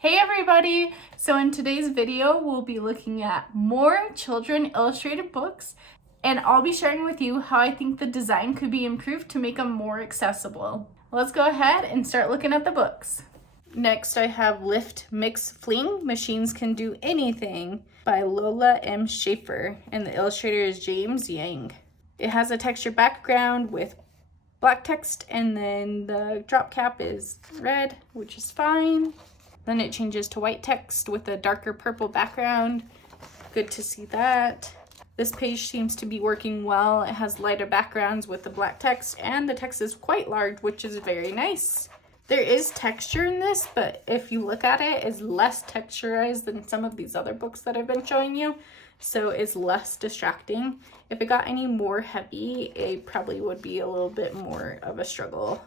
Hey everybody! So in today's video, we'll be looking at more children illustrated books, and I'll be sharing with you how I think the design could be improved to make them more accessible. Let's go ahead and start looking at the books. Next, I have Lift, Mix, Fling, Machines Can Do Anything by Lola M. Schaefer, and the illustrator is James Yang. It has a textured background with black text, and then the drop cap is red, which is fine. Then it changes to white text with a darker purple background. Good to see that. This page seems to be working well. It has lighter backgrounds with the black text, and the text is quite large, which is very nice. There is texture in this, but if you look at it, it's less texturized than some of these other books that I've been showing you, so it's less distracting. If it got any more heavy, it probably would be a little bit more of a struggle.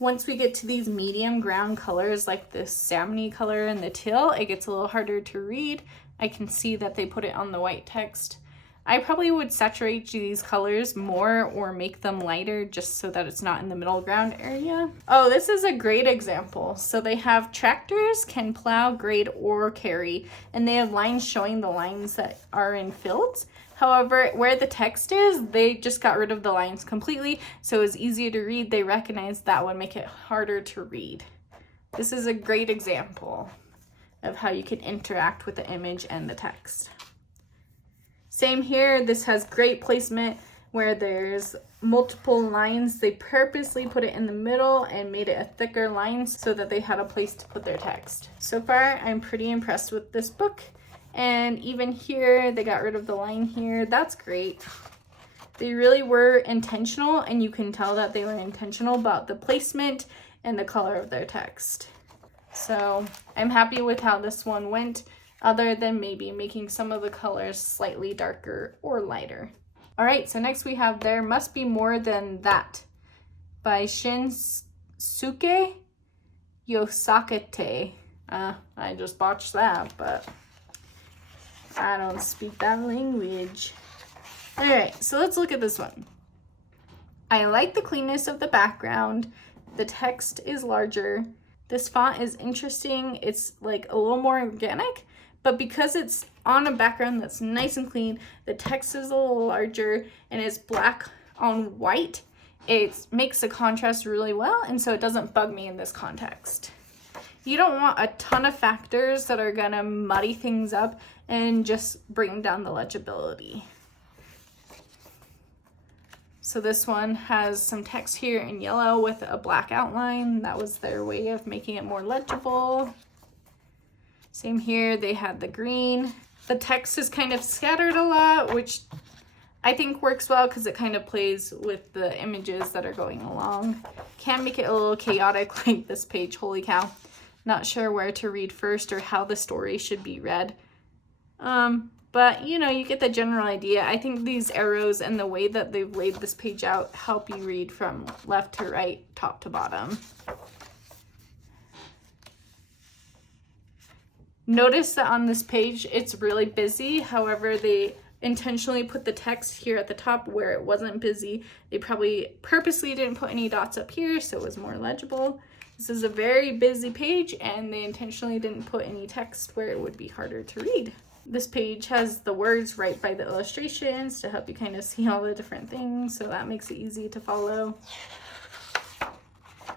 Once we get to these medium ground colors like this salmon-y color and the teal, it gets a little harder to read. I can see that they put it on the white text. I probably would saturate these colors more or make them lighter just so that it's not in the middle ground area. Oh, this is a great example. So they have tractors can plow, grade, or carry, and they have lines showing the lines that are in fields. However, where the text is, they just got rid of the lines completely, so it's easier to read. They recognize that would make it harder to read. This is a great example of how you can interact with the image and the text. Same here, this has great placement where there's multiple lines. They purposely put it in the middle and made it a thicker line so that they had a place to put their text. So far, I'm pretty impressed with this book. And even here, they got rid of the line here. That's great. They really were intentional, and you can tell that they were intentional about the placement and the color of their text. So I'm happy with how this one went, other than maybe making some of the colors slightly darker or lighter. All right, so next we have There Must Be More Than That by Shinsuke Yosakate. I just botched that, but I don't speak that language. All right, so let's look at this one. I like the cleanness of the background. The text is larger. This font is interesting. It's like a little more organic, but because it's on a background that's nice and clean, the text is a little larger and it's black on white. It makes the contrast really well, and so it doesn't bug me in this context. You don't want a ton of factors that are gonna muddy things up and just bring down the legibility. So this one has some text here in yellow with a black outline. That was their way of making it more legible. Same here, they had the green. The text is kind of scattered a lot, which I think works well because it kind of plays with the images that are going along. Can make it a little chaotic like this page, holy cow. Not sure where to read first or how the story should be read. But you know, you get the general idea. I think these arrows and the way that they've laid this page out help you read from left to right, top to bottom. Notice that on this page, it's really busy. However, they intentionally put the text here at the top where it wasn't busy. They probably purposely didn't put any dots up here, so it was more legible. This is a very busy page, and they intentionally didn't put any text where it would be harder to read. This page has the words right by the illustrations to help you kind of see all the different things, so that makes it easy to follow.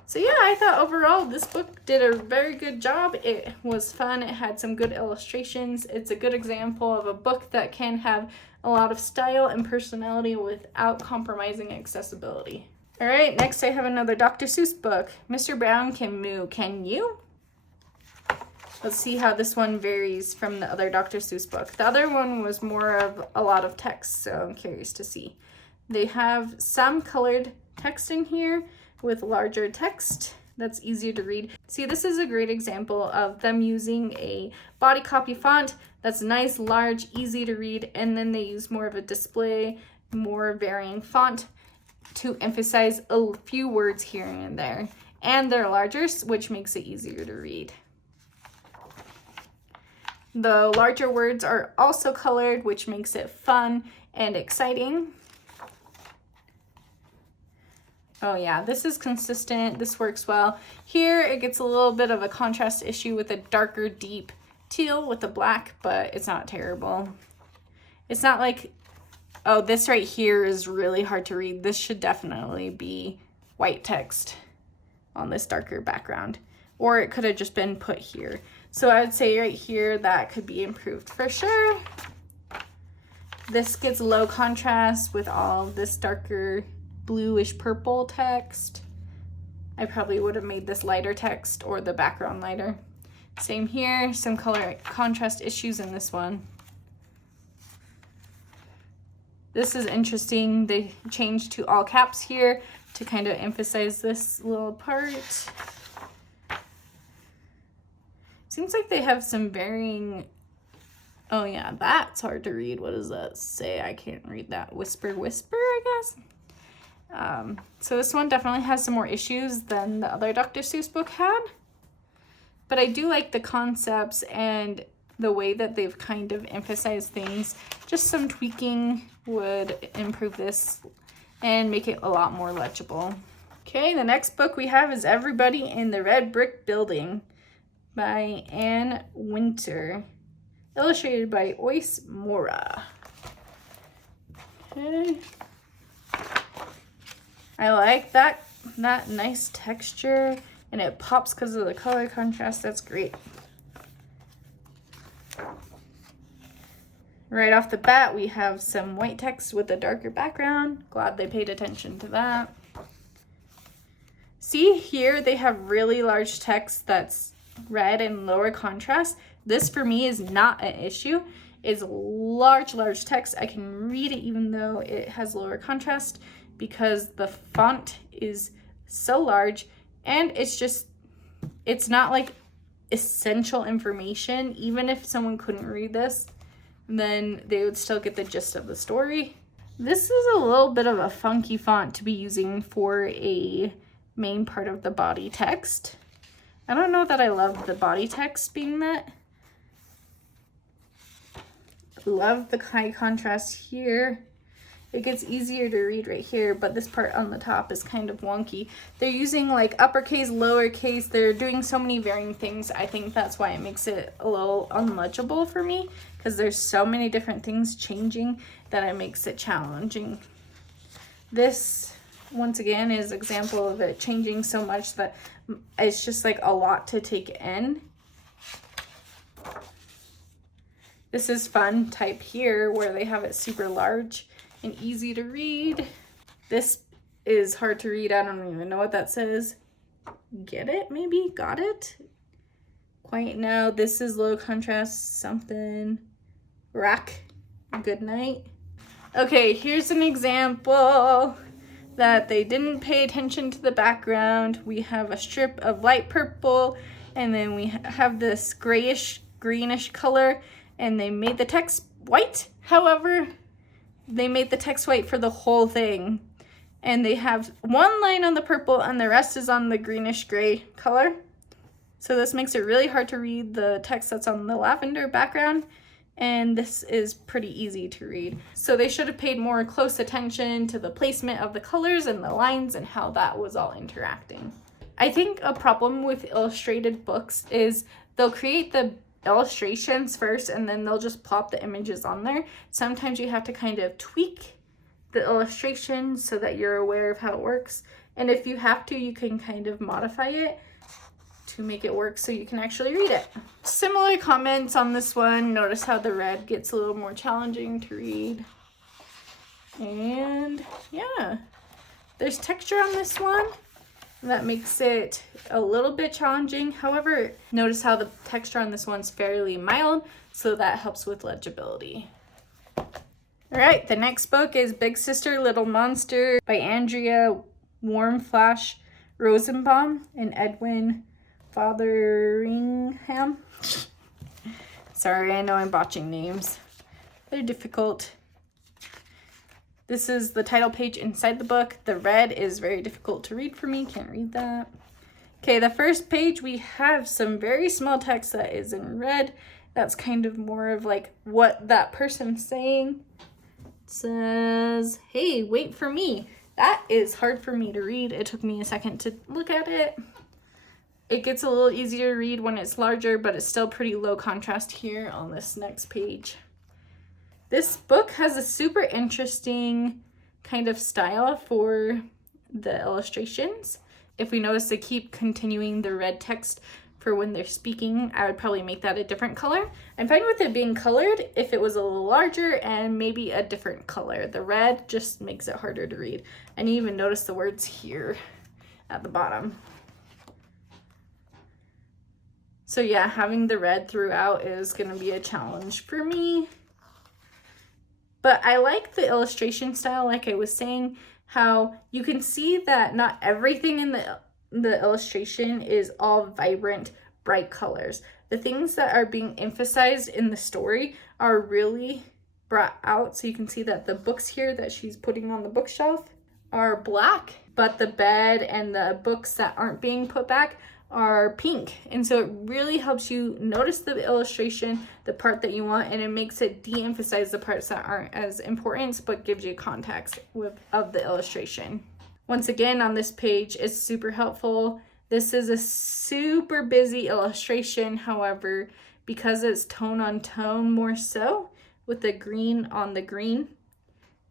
So yeah, I thought overall this book did a very good job. It was fun. It had some good illustrations. It's a good example of a book that can have a lot of style and personality without compromising accessibility. All right, next I have another Dr. Seuss book. Mr. Brown Can Moo, Can You? Let's see how this one varies from the other Dr. Seuss book. The other one was more of a lot of text, so I'm curious to see. They have some colored text in here with larger text that's easier to read. See, this is a great example of them using a body copy font that's nice, large, easy to read, and then they use more of a display, more varying font to emphasize a few words here and there. And they're larger, which makes it easier to read. The larger words are also colored, which makes it fun and exciting. Oh yeah, this is consistent. This works well. Here it gets a little bit of a contrast issue with a darker deep teal with the black, but it's not terrible. It's not like, oh, this right here is really hard to read. This should definitely be white text on this darker background, or it could have just been put here. So I would say right here that could be improved for sure. This gets low contrast with all this darker bluish purple text. I probably would have made this lighter text or the background lighter. Same here, some color contrast issues in this one. This is interesting. They changed to all caps here to kind of emphasize this little part. Seems like they have some varying, oh yeah, that's hard to read. What does that say? I can't read that. Whisper, I guess. So this one definitely has some more issues than the other Dr. Seuss book had. But I do like the concepts and the way that they've kind of emphasized things. Just some tweaking would improve this and make it a lot more legible. Okay, the next book we have is Everybody in the Red Brick Building by Anne Winter. Illustrated by Ois Mora. Okay. I like that nice texture, and it pops because of the color contrast. That's great. Right off the bat, we have some white text with a darker background. Glad they paid attention to that. See here, they have really large text that's red and lower contrast. This for me is not an issue. It's large text. I can read it even though it has lower contrast because the font is so large, and it's not like essential information. Even if someone couldn't read this, then they would still get the gist of the story. This is a little bit of a funky font to be using for a main part of the body text. I don't know that I love the body text being that. Love the high contrast here. It gets easier to read right here, but this part on the top is kind of wonky. They're using like uppercase, lowercase. They're doing so many varying things. I think that's why it makes it a little unlegible for me, because there's so many different things changing that it makes it challenging. This, once again, is an example of it changing so much that it's just like a lot to take in. This is fun type here where they have it super large and easy to read. This is hard to read. I don't even know what that says. Get it? Maybe? Got it? Quite now. This is low contrast something. Rack. Good night. Okay, here's an example that they didn't pay attention to the background. We have a strip of light purple, and then we have this grayish, greenish color, and they made the text white. However, they made the text white for the whole thing. And they have one line on the purple and the rest is on the greenish gray color. So this makes it really hard to read the text that's on the lavender background. And this is pretty easy to read. So they should have paid more close attention to the placement of the colors and the lines and how that was all interacting. I think a problem with illustrated books is they'll create the illustrations first and then they'll just plop the images on there. Sometimes you have to kind of tweak the illustration so that you're aware of how it works, and if you have to, you can kind of modify it to make it work so you can actually read it. Similar comments on this one. Notice how the red gets a little more challenging to read, and yeah, there's texture on this one that makes it a little bit challenging. However, notice how the texture on this one's fairly mild, so that helps with legibility. All right, the next book is Big Sister, Little Monster by Andrea Warmflash Rosenbaum and Edwin Fotheringham. Sorry, I know I'm botching names. They're difficult. This is the title page inside the book. The red is very difficult to read for me. Can't read that. Okay, the first page, we have some very small text that is in red. That's kind of more of like what that person's saying. It says, hey, wait for me. That is hard for me to read. It took me a second to look at it. It gets a little easier to read when it's larger, but it's still pretty low contrast here on this next page. This book has a super interesting kind of style for the illustrations. If we notice, they keep continuing the red text for when they're speaking. I would probably make that a different color. I'm fine with it being colored if it was a little larger and maybe a different color. The red just makes it harder to read. And you even notice the words here at the bottom. So yeah, having the red throughout is going to be a challenge for me. But I like the illustration style, like I was saying, how you can see that not everything in the illustration is all vibrant, bright colors. The things that are being emphasized in the story are really brought out. So you can see that the books here that she's putting on the bookshelf are black, but the bed and the books that aren't being put back are pink. And so it really helps you notice the illustration, the part that you want, and it makes it de-emphasize the parts that aren't as important, but gives you context of the illustration. Once again, on this page, it's super helpful. This is a super busy illustration. However, because it's tone on tone more so with the green on the green,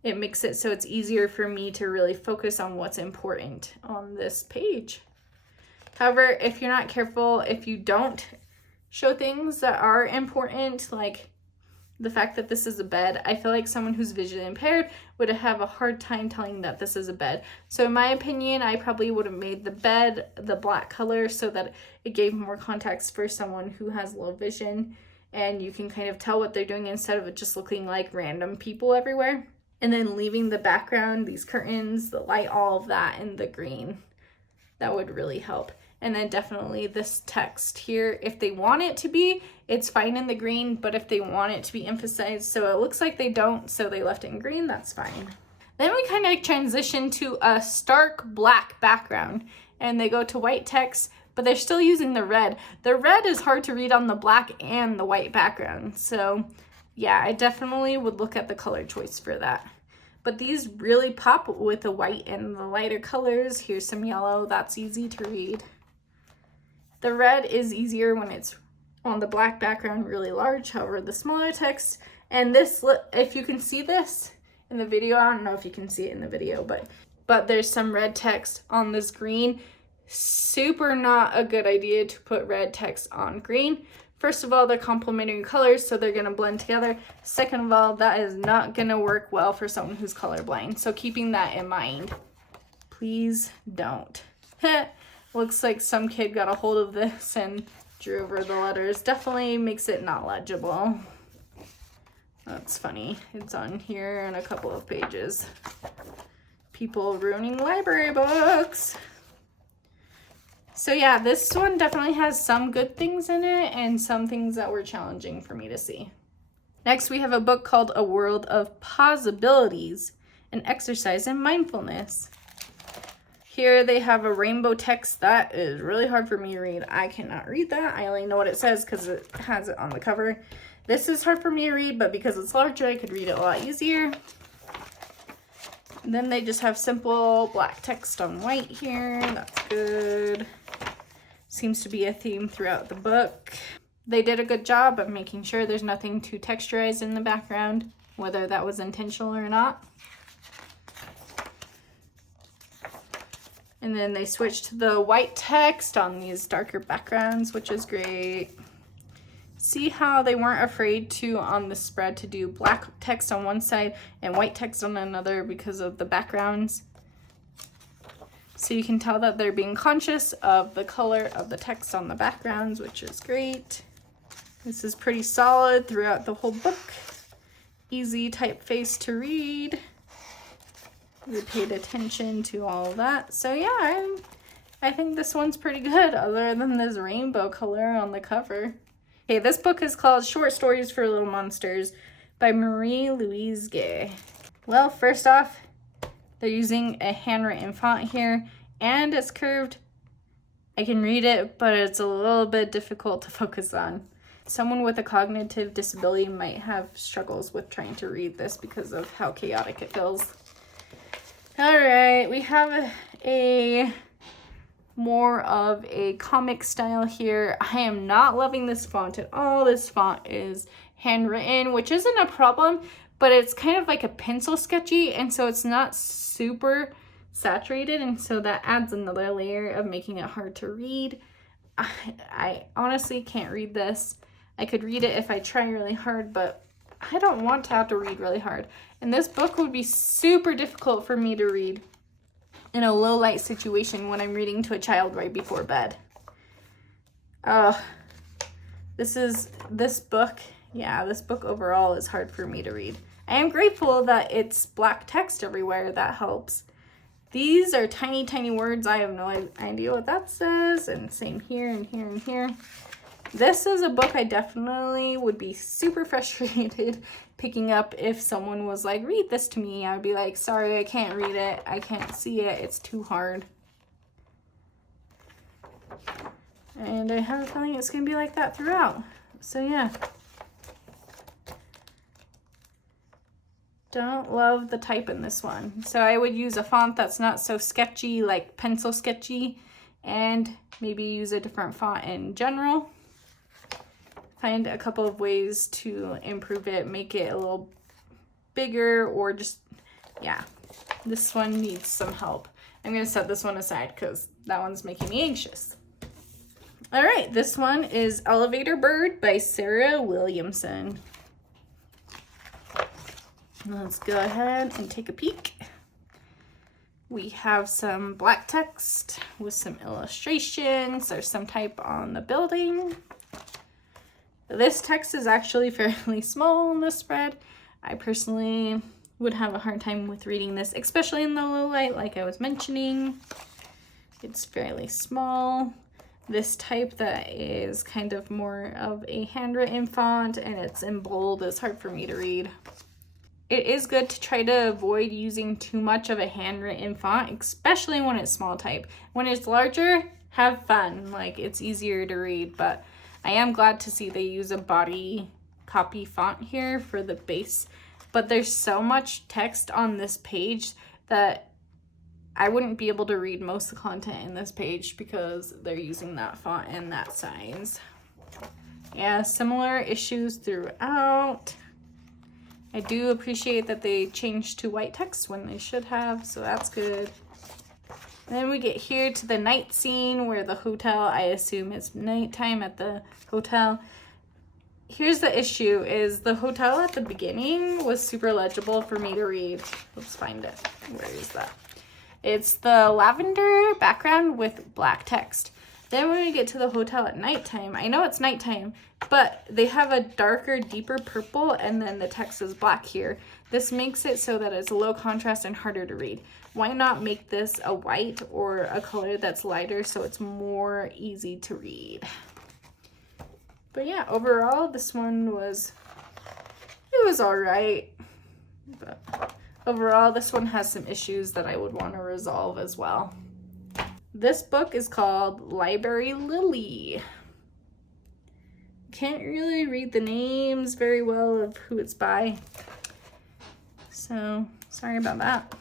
it makes it so it's easier for me to really focus on what's important on this page. However, if you're not careful, if you don't show things that are important, like the fact that this is a bed, I feel like someone who's visually impaired would have a hard time telling that this is a bed. So in my opinion, I probably would have made the bed the black color so that it gave more context for someone who has low vision, and you can kind of tell what they're doing instead of it just looking like random people everywhere. And then leaving the background, these curtains, the light, all of that in the green. That would really help. And then definitely this text here, if they want it to be, it's fine in the green, but if they want it to be emphasized, so it looks like they don't, so they left it in green, that's fine. Then we kind of transition to a stark black background, and they go to white text, but they're still using the red. The red is hard to read on the black and the white background, so yeah, I definitely would look at the color choice for that. But these really pop with the white and the lighter colors. Here's some yellow, that's easy to read. The red is easier when it's on the black background really large, however the smaller text, and this, if you can see this in the video, I don't know if you can see it in the video, but there's some red text on this green. Super not a good idea to put red text on green. First of all, they're complementary colors, so they're gonna blend together. Second of all, that is not gonna work well for someone who's colorblind, so keeping that in mind, please don't. Looks like some kid got a hold of this and drew over the letters. Definitely makes it not legible. That's funny. It's on here in a couple of pages. People ruining library books. So yeah, this one definitely has some good things in it and some things that were challenging for me to see. Next, we have a book called A World of Possibilities, an exercise in mindfulness. Here they have a rainbow text that is really hard for me to read. I cannot read that. I only know what it says because it has it on the cover. This is hard for me to read, but because it's larger, I could read it a lot easier. And then they just have simple black text on white here. That's good. Seems to be a theme throughout the book. They did a good job of making sure there's nothing too texturized in the background, whether that was intentional or not. And then they switched to the white text on these darker backgrounds, which is great. See how they weren't afraid to, on the spread, to do black text on one side and white text on another because of the backgrounds. So you can tell that they're being conscious of the color of the text on the backgrounds, which is great. This is pretty solid throughout the whole book. Easy typeface to read. We paid attention to all of that. So yeah, I think this one's pretty good other than this rainbow color on the cover. Okay, this book is called Short Stories for Little Monsters by Marie-Louise Gay. Well, first off, they're using a handwritten font here and it's curved. I can read it, but it's a little bit difficult to focus on. Someone with a cognitive disability might have struggles with trying to read this because of how chaotic it feels. All right, we have a more of a comic style here. I am not loving this font at all. This font is handwritten, which isn't a problem, but it's kind of like a pencil sketchy, and so it's not super saturated, and so that adds another layer of making it hard to read. I honestly can't read this. I could read it if I try really hard, but I don't want to have to read really hard. And this book would be super difficult for me to read in a low light situation when I'm reading to a child right before bed. This book overall is hard for me to read. I am grateful that it's black text everywhere. That helps. These are tiny, tiny words. I have no idea what that says. And same here and here and here. This is a book I definitely would be super frustrated picking up if someone was like, read this to me. I'd be like, sorry, I can't read it. I can't see it. It's too hard. And I have a feeling it's going to be like that throughout. So yeah. Don't love the type in this one. So I would use a font that's not so sketchy, like pencil sketchy, and maybe use a different font in general. Find a couple of ways to improve it, make it a little bigger, or just, yeah, this one needs some help. I'm going to set this one aside because that one's making me anxious. All right, this one is Elevator Bird by Sarah Williamson. Let's go ahead and take a peek. We have some black text with some illustrations. There's some type on the building. This text is actually fairly small on the spread. I personally would have a hard time with reading this, especially in the low light, like I was mentioning. It's fairly small. This type that is kind of more of a handwritten font and it's in bold is hard for me to read. It is good to try to avoid using too much of a handwritten font, especially when it's small type. When it's larger, have fun. Like, it's easier to read, but I am glad to see they use a body copy font here for the base. But there's so much text on this page that I wouldn't be able to read most of the content in this page because they're using that font and that size. Yeah, similar issues throughout. I do appreciate that they changed to white text when they should have, so that's good. Then we get here to the night scene where the hotel, I assume it's nighttime at the hotel. Here's the issue, is the hotel at the beginning was super legible for me to read. Let's find it. Where is that? It's the lavender background with black text. Then when we get to the hotel at nighttime, I know it's nighttime, but they have a darker, deeper purple, and then the text is black here. This makes it so that it's low contrast and harder to read. Why not make this a white or a color that's lighter so it's more easy to read? But yeah, overall, this one was all right. But overall, this one has some issues that I would want to resolve as well. This book is called Library Lily. Can't really read the names very well of who it's by, so sorry about that.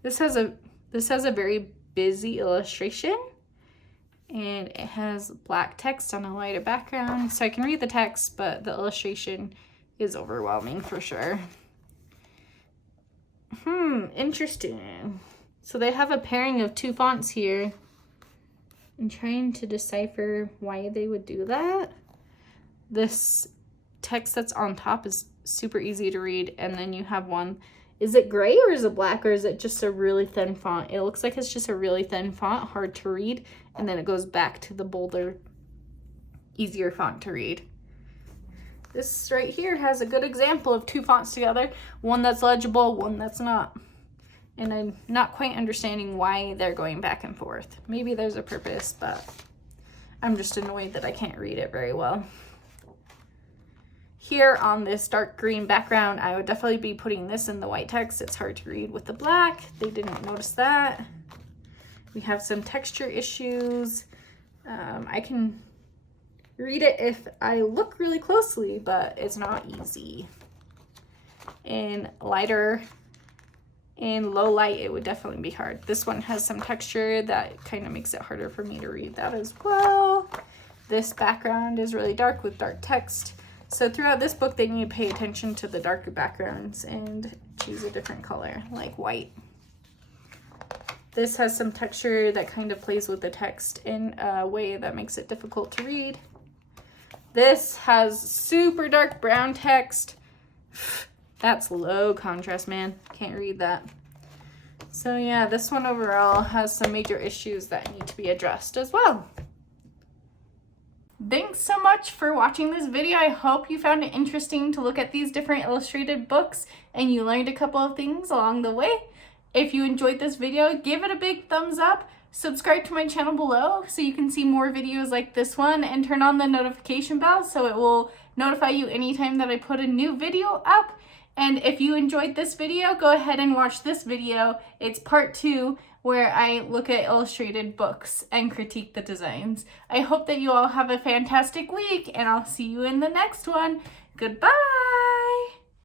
This has a very busy illustration, and it has black text on a lighter background, so I can read the text, but the illustration is overwhelming for sure. Interesting. So they have a pairing of two fonts here. I'm trying to decipher why they would do that. This text that's on top is super easy to read, and then you have one. Is it gray or is it black, or is it just a really thin font? It looks like it's just a really thin font, hard to read, and then it goes back to the bolder, easier font to read. This right here has a good example of two fonts together, one that's legible, one that's not. And I'm not quite understanding why they're going back and forth. Maybe there's a purpose, but I'm just annoyed that I can't read it very well. Here on this dark green background, I would definitely be putting this in the white text. It's hard to read with the black. They didn't notice that. We have some texture issues. I can read it if I look really closely, but it's not easy. In lighter and low light, it would definitely be hard. This one has some texture that kind of makes it harder for me to read that as well. This background is really dark with dark text. So throughout this book, they need to pay attention to the darker backgrounds and choose a different color, like white. This has some texture that kind of plays with the text in a way that makes it difficult to read. This has super dark brown text. That's low contrast, man. Can't read that. So yeah, this one overall has some major issues that need to be addressed as well. Thanks so much for watching this video. I hope you found it interesting to look at these different illustrated books and you learned a couple of things along the way. If you enjoyed this video, give it a big thumbs up. Subscribe to my channel below so you can see more videos like this one, and turn on the notification bell so it will notify you anytime that I put a new video up. And if you enjoyed this video, go ahead and watch this video. It's part 2, where I look at illustrated books and critique the designs. I hope that you all have a fantastic week, and I'll see you in the next one. Goodbye!